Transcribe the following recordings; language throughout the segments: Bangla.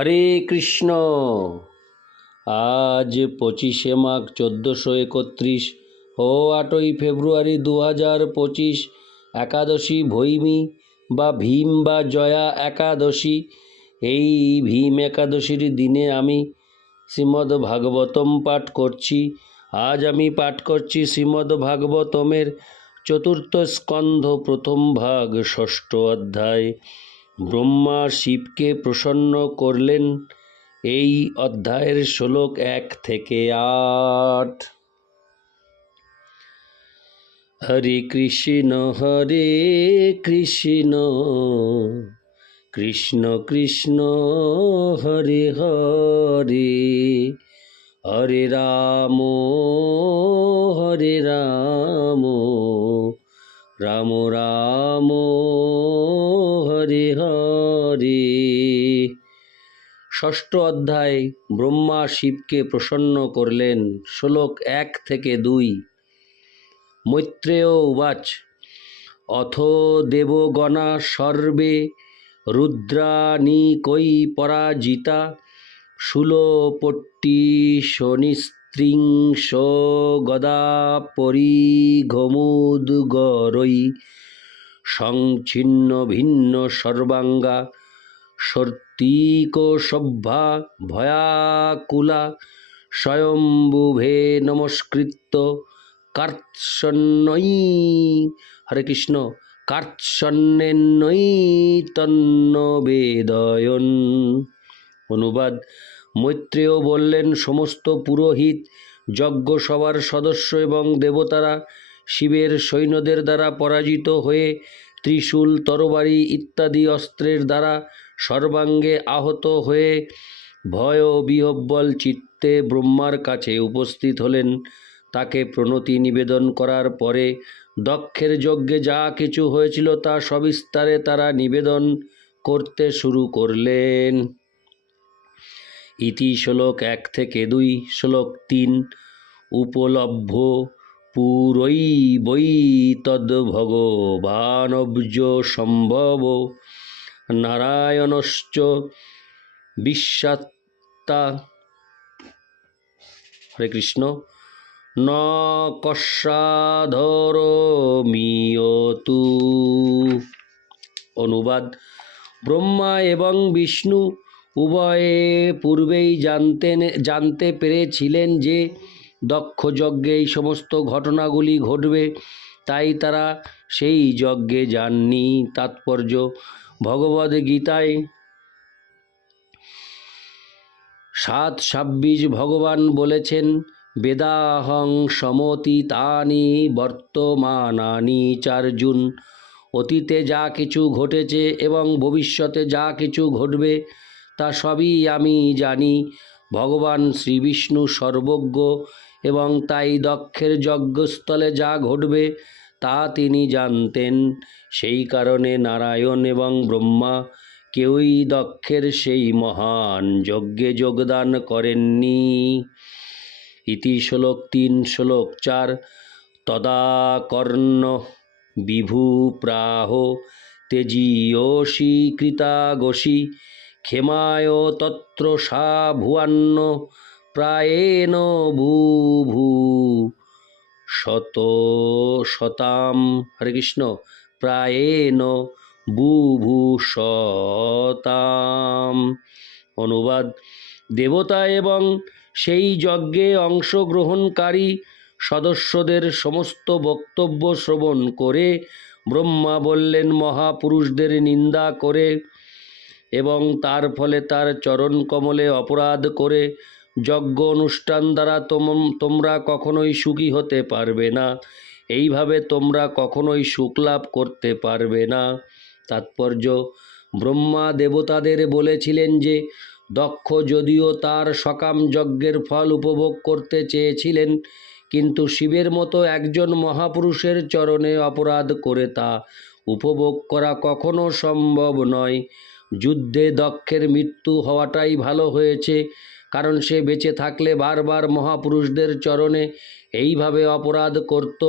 হরে কৃষ্ণ। আজ পঁচিশে মাঘ চোদ্দোশো একত্রিশ ও আটই ফেব্রুয়ারি দু হাজার পঁচিশ, একাদশী ভৈমী বা ভীম বা জয়া একাদশী। এই ভীম একাদশীর দিনে আমি শ্রীমদ্ ভাগবতম পাঠ করছি। আজ আমি পাঠ করছি শ্রীমদ্ ভাগবতমের চতুর্থ স্কন্ধ প্রথম ভাগ, ষষ্ঠ অধ্যায়। ব্রহ্মা শিবকে প্রসন্ন করলেন এই অধ্যায়ের শ্লোক এক থেকে আট। হরে কৃষ্ণ হরে কৃষ্ণ কৃষ্ণ কৃষ্ণ, হরে হরে হরে রাম হরে রাম রাম রাম, হরে হরে। ষষ্ঠ অধ্যায়, ব্রহ্মা শিবকে প্রসন্ন করলেন, শ্লোক এক থেকে দুই। মৈত্রেয় উবাচ, অথ দেবগণা সর্বে রুদ্রাণী রুদ্রানিকৈ পরাজিতা শূলপট্টি শনিস্ত্রিংশ গদা পরিঘমুদ্গরৈ সংচ্ছিন্ন ভিন্ন সর্বাঙ্গা সর্তিকসভ্যা ভয়াকুলা স্বয়ম্ভুভে নমস্কৃত্য কার্ৎসন্নৈ হরে কৃষ্ণ কার্ৎসন্নেন্নৈ তন্ন বেদয়ন অনুবাদ মৈত্রেয় বললেন, সমস্ত পুরোহিত যজ্ঞসভার সদস্য এবং দেবতারা শিবের সৈন্যদের দ্বারা পরাজিত হয়ে ত্রিশূল, তরবারি ইত্যাদি অস্ত্রের দ্বারা সর্বাঙ্গে আহত হয়ে ভয় ও বিহব্বল চিত্তে ব্রহ্মার কাছে উপস্থিত হলেন। তাকে প্রণতি নিবেদন করার পরে দক্ষের যজ্ঞে যা কিছু হয়েছিল তা সবিস্তারে তারা নিবেদন করতে শুরু করলেন। ইতি শ্লোক এক থেকে দুই, শ্লোক তিন। উপলভ্য পুরৈ বৈ তদ্ভগবানব্জ সম্ভব। নারায়ণশ্চ বিশ্বাত্তা। হরে কৃষ্ণ। ন কষাধর মিয়তু অনুবাদ ব্রহ্মা এবং বিষ্ণু উভয়ে পূর্বেই জানতেন জানতে পেরেছিলেন যে দক্ষ যজ্ঞে এই সমস্ত ঘটনাগুলি ঘটবে। তাই তারা সেই যজ্ঞে যাননি। তাৎপর্য ভগবদ গীতায় সাত ছাব্বিশ ভগবান বলেছেন, বেদাহং সমতি তানি বর্তমানানি চারজুন। অতীতে যা কিছু ঘটেছে এবং ভবিষ্যতে যা কিছু ঘটবে তা সবই আমি জানি। ভগবান শ্রীবিষ্ণু সর্বজ্ঞ এবং তাই দক্ষের যজ্ঞস্থলে যা ঘটবে তা তিনি জানতেন। সেই কারণে নারায়ণ এবং ব্রহ্মা কেউই দক্ষের সেই মহান যজ্ঞে যোগদান করেননি। ইতি শ্লোক তিন, শ্লোক চার তদা কর্ণ বিভু প্রাহ তেজীয়সী কৃতাগসী ক্ষেমায় তত্র সা ভুয়ান্ন প্রায়েণ ভূভূ শত শতাম, হরে কৃষ্ণ, প্রায়েণ বুভু শতাম। অনুবাদ, দেবতা এবং সেই যজ্ঞে অংশগ্রহণকারী সদস্যদের সমস্ত বক্তব্য শ্রবণ করে ব্রহ্মা বললেন, মহাপুরুষদের নিন্দা করে এবং তার ফলে তার চরণ কমলে অপরাধ করে যজ্ঞ অনুষ্ঠান দ্বারা তোম তোমরা কখনোই সুখী হতে পারবে না। এইভাবে তোমরা কখনোই সুখ লাভ করতে পারবে না। তাৎপর্য, ব্রহ্মা দেবতাদের বলেছিলেন যে, দক্ষ যদিও তার সকাম যজ্ঞের ফল উপভোগ করতে চেয়েছিলেন, কিন্তু শিবের মতো একজন মহাপুরুষের চরণে অপরাধ করে তা উপভোগ করা কখনো সম্ভব নয়। যুদ্ধে দক্ষের মৃত্যু হওয়াটাই ভালো হয়েছে, কারণ সে বেঁচে থাকলে বারবার মহাপুরুষদের চরণে এইভাবে অপরাধ করত।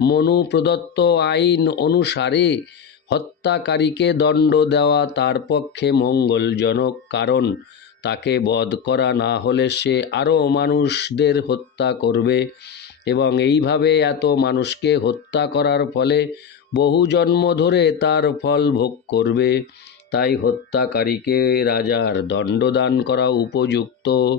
মনু প্রদত্ত আইন অনুসারে হত্যাকারীকে দণ্ড দেওয়া তার পক্ষে মঙ্গলজনক কারণ। তাকে বধ করা না হলে সে আরও মানুষদের হত্যা করবে এবং এইভাবে এত মানুষকে হত্যা করার ফলে বহু জন্ম ধরে তার ফল ভোগ করবে। তাই হত্যাকারীকে রাজার দণ্ডদান করা উপযুক্ত।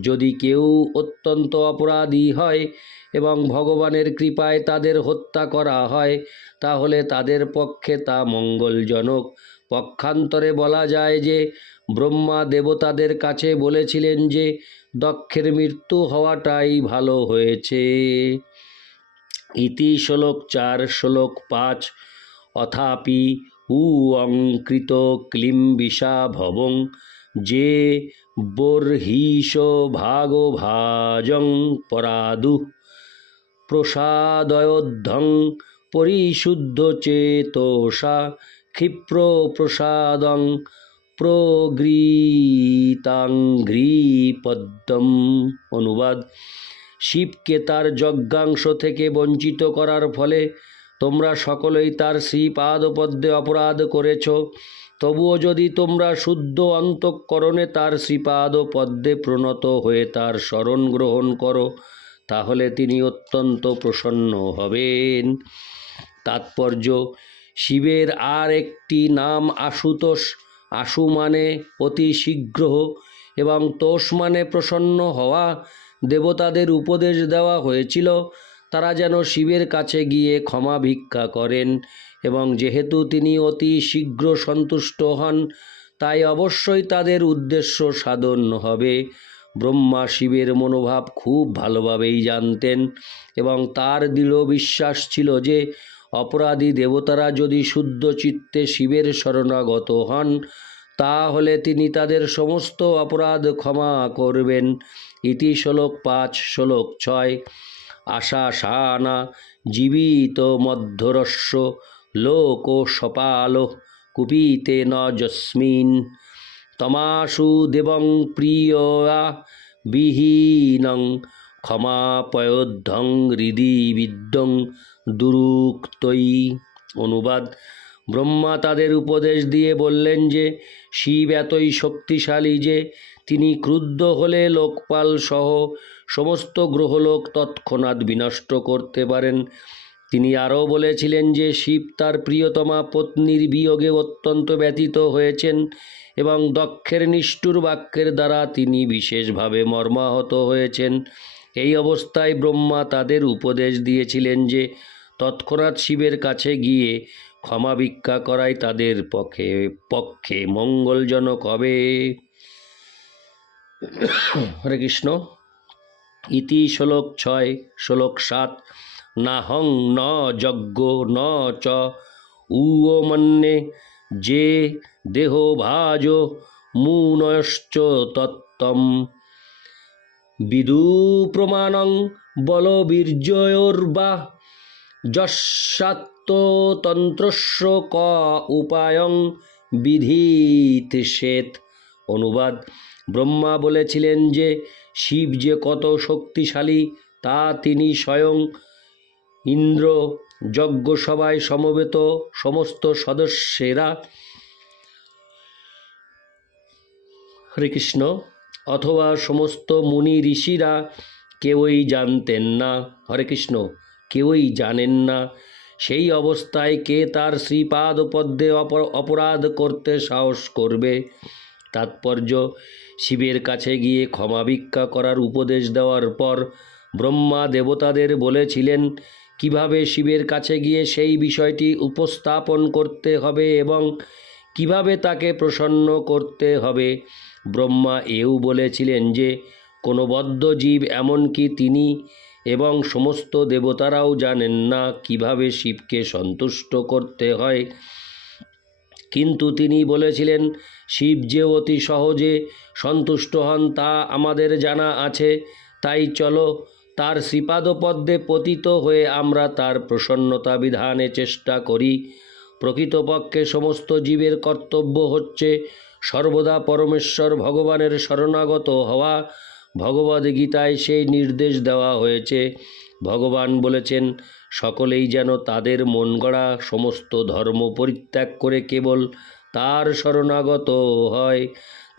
যদি কেউ অত্যন্ত অপরাধী হয় এবং ভগবানের কৃপায় তাদের হত্যা করা হয়, তাহলে তাদের পক্ষে তা মঙ্গলজনক। পক্ষান্তরে বলা যায় যে, ব্রহ্মা দেবতাদের কাছে বলেছিলেন যে, দক্ষের মৃত্যু হওয়াটাই ভালো হয়েছে। ইতি শ্লোক চার, শ্লোক পাঁচ। অথাপি উ অঙ্কৃত ক্লিম বিষা ভবং যে বর্হিষ ভাগ ভাজং পরাদু প্রসাদয়োদ্ধং পরিশুদ্ধ চেতসা ক্ষিপ্র প্রসাদং প্রগৃতাঙ্ঘ্রিপদ্যম অনুবাদ। শিবকে তার যজ্ঞাংশ থেকে বঞ্চিত করার ফলে তোমরা সকলেই তার শ্রীপাদপদ্মে অপরাধ করেছ। তবুও যদি তোমরা শুদ্ধ অন্তঃকরণে তার শ্রীপাদ পদ্মে প্রণত হয়ে তার শরণ গ্রহণ করো, তাহলে তিনি অত্যন্ত প্রসন্ন হবেন। তাৎপর্য, শিবের আর একটি নাম আশুতোষ। আশু মানে অতি শীঘ্র এবং তোষ মানে প্রসন্ন হওয়া। দেবতাদের উপদেশ দেওয়া হয়েছিল। তারা যেন শিবের কাছে গিয়ে ক্ষমা ভিক্ষা করেন এবং যেহেতু তিনি অতি শীঘ্র সন্তুষ্ট হন, তাই অবশ্যই তাদের উদ্দেশ্য সাধন হবে। ব্রহ্মা শিবের মনোভাব খুব ভালোভাবেই জানতেন এবং তার দৃঢ় বিশ্বাস ছিল যে অপরাধী দেবতারা যদি শুদ্ধ চিত্তে শিবের শরণাগত হন, তাহলে তিনি তাদের সমস্ত অপরাধ ক্ষমা করবেন। ইতি শ্লোক পাঁচ, শ্লোক ছয়। আশা সানা জীবিত মধ্যরস্য, লোক সপাল, কুপিতে ন যস্মিন। তমাশু দেবং প্রিয়া বিহীনং ক্ষমাপয়োদ্ধং হৃদি বিদ্যং দুরুক্তই অনুবাদ। ব্রহ্মা তাদের উপদেশ দিয়ে বললেন যে, শিব এতই শক্তিশালী যে তিনি ক্রুদ্ধ হলে লোকপাল সহ সমস্ত গ্রহলোক তৎক্ষণাৎ বিনষ্ট করতে পারেন। তিনি আরও বলেছিলেন যে, শিব তার প্রিয়তমা পত্নীর বিয়োগে অত্যন্ত ব্যতীত হয়েছেন এবং দক্ষের নিষ্ঠুর বাক্যের দ্বারা তিনি বিশেষভাবে মর্মাহত হয়েছেন। এই অবস্থায় ব্রহ্মা তাদের উপদেশ দিয়েছিলেন যে, তৎক্ষণাৎ শিবের কাছে গিয়ে ক্ষমা ভিক্ষা করাই তাদের পক্ষে পক্ষে মঙ্গলজনক হবে। হরে কৃষ্ণ। ইতি শ্লোক ছয়, শ্লোক সাত, না হং ন যজ্ঞ ন চ, উও মন্যে যে দেহ ভাজ মুনশ্চ তত্তম বিদু প্রমাণং বলবীর্যয়োর্বা যস্যাত্মতন্ত্রস্য ক উপায়ং বিধিত শ্বেত অনুবাদ ব্রহ্মা বলেছিলেন যে, শিব যে কত শক্তিশালী, তা তিনি স্বয়ং ইন্দ্র যজ্ঞসভায় সমবেত সমস্ত সদস্যেরা হরে কৃষ্ণ অথবা সমস্ত মুনি ঋষিরা কেউই জানতেন না। হরে কৃষ্ণ, কেউই জানেন না। সেই অবস্থায় কে তার শ্রীপাদ পদ্মে অপ- অপরাধ করতে সাহস করবে? তাৎপর্য। শিবের কাছে গিয়ে ক্ষমা ভিক্ষা করার উপদেশ দেওয়ার পর ব্রহ্মা দেবতাদের বলেছিলেন, কীভাবে শিবের কাছে গিয়ে সেই বিষয়টি উপস্থাপন করতে হবে এবং কীভাবে তাকে প্রসন্ন করতে হবে? ব্রহ্মা এও বলেছিলেন যে, কোনো বদ্ধ জীব এমনকি তিনি এবং সমস্ত দেবতারাও জানেন না কীভাবে শিবকে সন্তুষ্ট করতে হয়। কিন্তু তিনি বলেছিলেন, শিব যে অতি সহজে সন্তুষ্ট হন তা আমাদের জানা আছে, তাই চলো, তার শ্রীপাদপদ্মে পতিত হয়ে আমরা তার প্রসন্নতা বিধানে চেষ্টা করি। প্রকৃতপক্ষে সমস্ত জীবের কর্তব্য হচ্ছে সর্বদা পরমেশ্বর ভগবানের শরণাগত হওয়া। ভগবদ্গীতায় সেই নির্দেশ দেওয়া হয়েছে। ভগবান বলেছেন সকলেই যেন তাদের মন গড়া সমস্ত ধর্ম পরিত্যাগ করে কেবল তার শরণাগত হয়।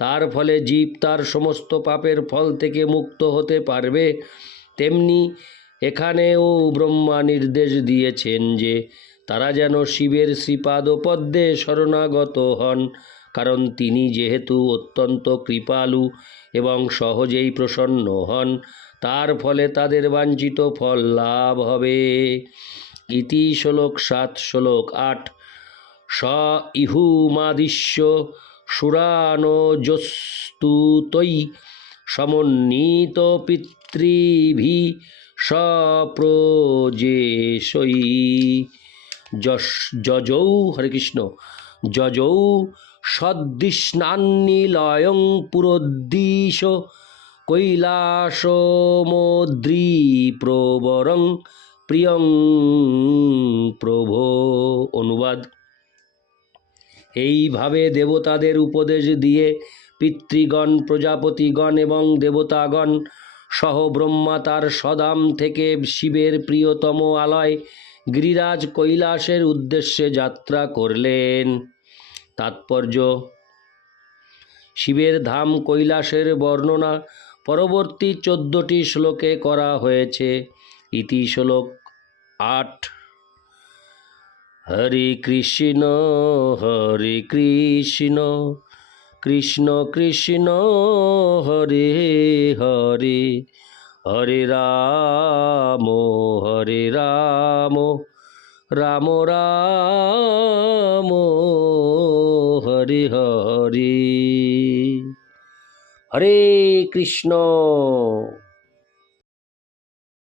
তার ফলে জীব তার সমস্ত পাপের ফল থেকে মুক্ত হতে পারবে। তেমনি এখানেও ব্রহ্মা নির্দেশ দিয়েছেন যে তারা যেন শিবের শ্রীপাদ পদ্মে শরণাগত হন, কারণ তিনি যেহেতু অত্যন্ত কৃপালু এবং সহজেই প্রসন্ন হন তার ফলে তাদের বাঞ্ছিত ফল লাভ হবে। ইতি শ্লোক সাত, শ্লোক আট। স ইহুমাদিশ্য সুরানোজস্তুতৈ সমন্বিত পিতৃভি সপ্রজেশই। যশ, যজৌ, হরে কৃষ্ণ, যজৌ সদৃষ্ণান্নিলয়ং পুরোদ্দিশ কৈলাসমোদ্রি প্রবরং প্রিয়ং প্রভো অনুবাদ। এইভাবে দেবতাদের উপদেশ দিয়ে পিতৃগণ, প্রজাপতিগণ এবং দেবতাগণ সহ ব্রহ্মা তার সদাম থেকে শিবের প্রিয়তম আলয় গিরিরাজ কৈলাসের উদ্দেশ্যে যাত্রা করলেন। তাৎপর্য, শিবের ধাম কৈলাসের বর্ণনা পরবর্তী চোদ্দটি শ্লোকে করা হয়েছে। ইতি শ্লোক আট। হরে কৃষ্ণ হরে কৃষ্ণ কৃষ্ণ কৃষ্ণ, হরে হরে হরে রাম হরে রাম রাম রাম, হরে হরে। হরে কৃষ্ণ